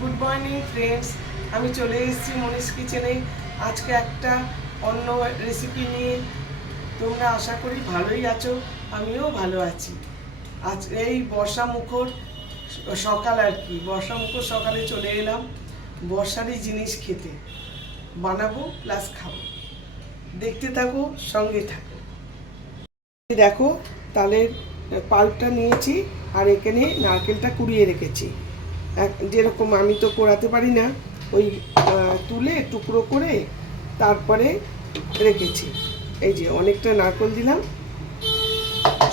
Good morning friends, আমি চলে এসেছি মনীষ কিচেনে। আজকে একটা অন্য রেসিপি নিয়ে। তোমরা আশা করি ভালোই আছো, আমিও ভালো আছি। আজ এই বর্ষা মুখর সকাল আর কি, বর্ষা মুখর সকালে চলে এলাম বর্ষারই জিনিস খেতে। বানাবো প্লাস খাবো, দেখতে থাকো, সঙ্গে থাকো। দেখো, তালের পাল্পটা নিয়েছি আর এখানে নারকেলটা কুড়িয়ে রেখেছি। যেরকম আমি তো কোড়াতে পারি না, ওই তুলে টুকরো করে তারপরে রেখেছি। এই যে অনেকটা নারকেল দিলাম,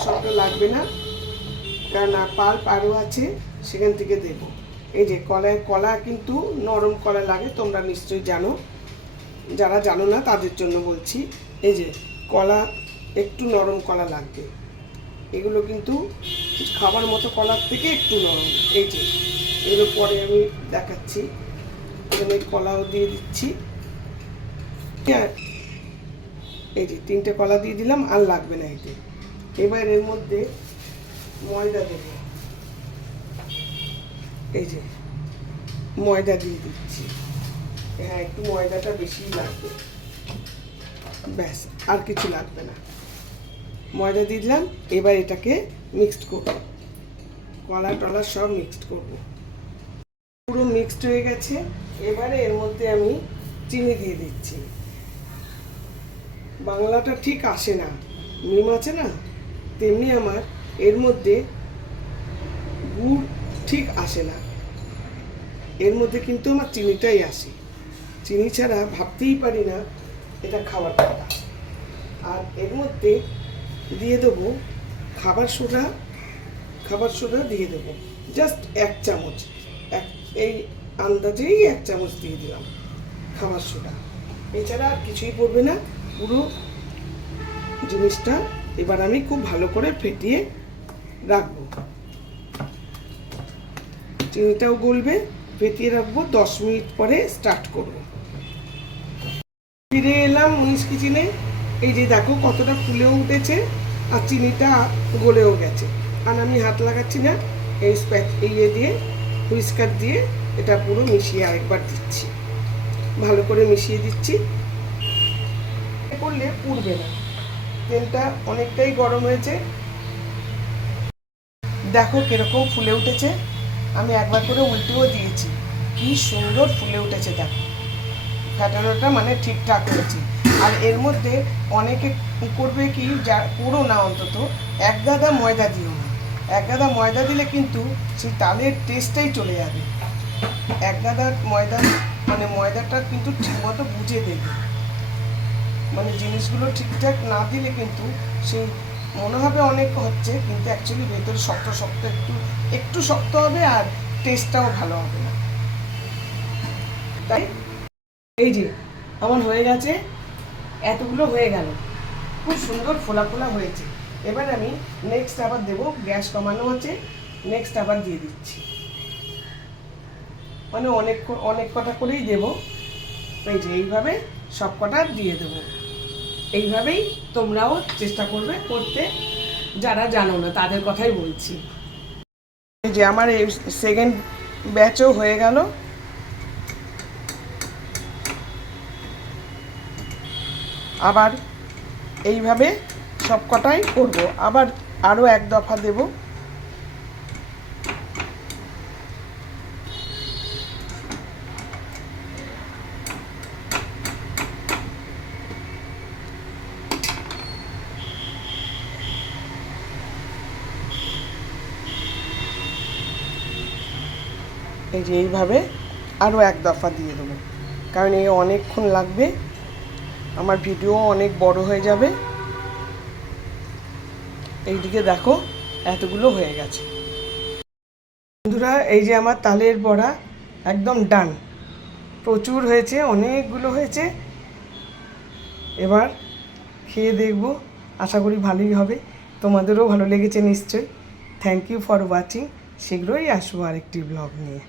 সবটা লাগবে না, কারণ পাল্প আরও আছে, সেখান থেকে দেব। এই যে কলা কিন্তু নরম কলা লাগে, তোমরা নিশ্চয়ই জানো। যারা জানো না তাদের জন্য বলছি। এই যে কলা, একটু নরম কলা লাগবে। এগুলো কিন্তু খাবার মতো কলার থেকে একটু নরম। এই যে এগুলো পরে আমি দেখাচ্ছি। এখানে কলাও দিয়ে দিচ্ছি। এই যে 3টে কলা দিয়ে দিলাম, আর লাগবে না এতে। এবার এর মধ্যে ময়দা দেব। এই যে ময়দা দিয়ে দিচ্ছি। হ্যাঁ, একটু ময়দাটা বেশি লাগবে, ব্যাস, আর কিছু লাগবে না। ময়দা দিয়ে দিলাম। এবার এটাকে মিক্সড করব, কলা টলা সব মিক্সড করব। পুরো মিক্সড হয়ে গেছে। এবারে এর মধ্যে আমি চিনি দিয়ে দিচ্ছি। বাংলাটা ঠিক আসে না, মিম আছে না, তেমনি আমার এর মধ্যে গুড় ঠিক আসে না। এর মধ্যে কিন্তু আমার চিনিটাই আসে। চিনি ছাড়া ভাবতেই পারি না এটা খাবার কথা। আর এর মধ্যে দিয়ে দেবো খাবার সোডা দিয়ে দেবো, জাস্ট 1 চামচ। এই আন্দাজেই 1 চামচ দিয়ে দিলাম খাবার সোডা। এছাড়া আর কিছুই পড়বে না পুরো জিনিসটা। এবার আমি খুব ভালো করে ফেটিয়ে রাখবো। চিনিটাও গলবে, ফেটিয়ে রাখবো। 10 মিনিট পরে স্টার্ট করব। ফিরে এলাম মনীষ কিচেনে। এই যে দেখো কতটা ফুলেও উঠেছে আর চিনিটা গলেও গেছে। আর আমি হাত লাগাচ্ছি না, এই দিয়ে হুইস্কার দিয়ে এটা পুরো মিশিয়ে আরেকবার দিচ্ছি। ভালো করে মিশিয়ে দিচ্ছি, করলে পুড়বে না। তেলটা অনেকটাই গরম হয়েছে, দেখো কিরকম ফুলে উঠেছে। আমি একবার করে উল্টেও দিয়েছি, কি সুন্দর ফুলে উঠেছে। দেখো ফ্যাটানোটা মানে ঠিকঠাক হয়েছে। আর এর মধ্যে অনেকে করবে কি, যা পুরো না, অন্তত 1 গাদা ময়দা দিও না। 1 গাদা ময়দা দিলে কিন্তু সেই তালের টেস্টটাই চলে যাবে। 1 গাদা ময়দা মানে ময়দাটা কিন্তু ঠিকমতো বুঝে দেবে। মানে জিনিসগুলো ঠিকঠাক না দিলে কিন্তু সেই মনে হবে অনেক হচ্ছে, কিন্তু অ্যাকচুয়ালি ভেতরে শক্ত শক্ত, একটু শক্ত হবে আর টেস্টটাও ভালো হবে না। তাই এই যে আমার হয়ে গেছে, এতগুলো হয়ে গেল, খুব সুন্দর ফোলা ফোলা হয়েছে। এবার আমি নেক্সট আবার দেবো, গ্যাস কমানো আছে, নেক্সট আবার দিয়ে দিচ্ছি। মানে অনেক কটা করেই দেবো। এই যে এইভাবে সব কটা দিয়ে দেবো। এইভাবেই তোমরাও চেষ্টা করবে করতে, যারা জানো না তাদের কথাই বলছি। এই যে আমার এই সেকেন্ড ব্যাচও হয়ে গেল। আবার এইভাবে সব কটাই করবো, আবার আরও 1 দফা দেব। এই যে এইভাবে আরও 1 দফা দিয়ে দেবো, কারণ এই অনেকক্ষণ লাগবে, আমার ভিডিও অনেক বড় হয়ে যাবে। এইদিকে দেখো এতগুলো হয়ে গেছে। বন্ধুরা, এই যে আমার তালের বড়া একদম ডান। প্রচুর হয়েছে, অনেকগুলো হয়েছে। এবার খেয়ে দেখব, আশা করি ভালোই হবে। তোমাদেরও ভালো লেগেছে নিশ্চয়ই। Thank you for watching. শীঘ্রই আসবো আরেকটি ব্লগ নিয়ে।